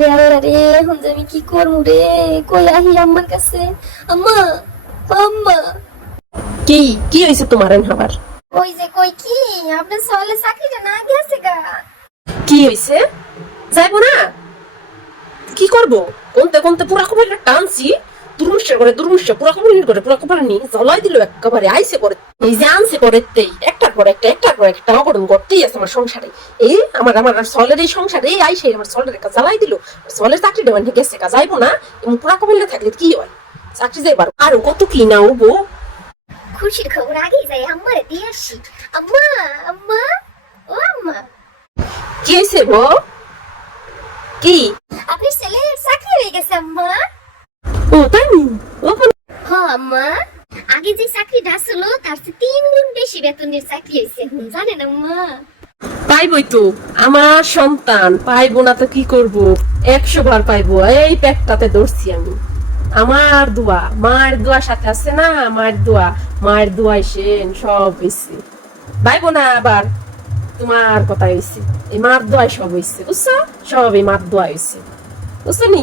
রে আল্লাহ রে এখন আমি কি করব রে? কই আহি আম্মার কাছে? আম্মা আম্মা। কি কি হইছে তোমার আবার? ওই যে কই কি? আপনার সলে চাকরিটা না গেছে গা। কি হইছে? যাইবো না? কি করব? কোনতে কোনতে পুরা কপালটা টানছি। দুর্মুষ্য করে দুর্মুষ্য পুরা করে পুরা জ্বলাই দিল একেবারে আইসে পরে এই যে আনছে পরেতেই একটার পর একটা একটার পর একটা অঘটন করতেই আছে আমার সংসারে। এই আমার আমার সলের এই সংসারে এই আইসে আমার সলের একটা জ্বালাই দিল। সলের চাকরি গেছে না এবং পুরা থাকলে কি হয়? চাকরি যাইবার আরও কত কি না উবো খুশির খবর আগেই যাই আম্মারে দিয়ে আসি। আম্মা আম্মা ও আম্মা। কি হয়েছে গো? কি? আপনার ছেলের চাকরি হয়ে গেছে আম্মা। ও তাই ও হ আম্মা। আগে যে চাকরিটা আসলো তার চেয়ে তিন গুণ বেশি বেতনের চাকরি হয়েছে এখন জানেন আম্মা? পাইবই তো। আমার সন্তান পাইবো না তো কি করব? একশো বার পাইবো। এই পেটটাতে ধরছি আমি। আমার দোয়া মায়ের দোয়া সাথে আছে না? মায়ের দোয়া মায়ের দোয়া সেন সব হয়েছে পাইবো না আবার। তোমার কথা হয়েছে এই মার দোয়াই সব হয়েছে বুঝছ? সব এই মার দোয়া হয়েছে বুঝছ নি?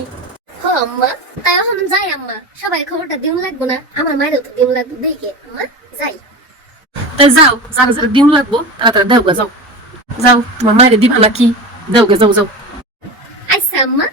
হ আম্মা। তাই এখন যাই আম্মা। সবাই খবরটা দিন লাগবো না? আমার মায়েরও তো দিন লাগবো দেখে আম্মা যাই। তাই যাও যারা যারা দিন লাগবো তারা তারা দেওগা যাও। যাও তোমার মায়ের দিবা নাকি? দেওগা যাও যাও। আচ্ছা আম্মা।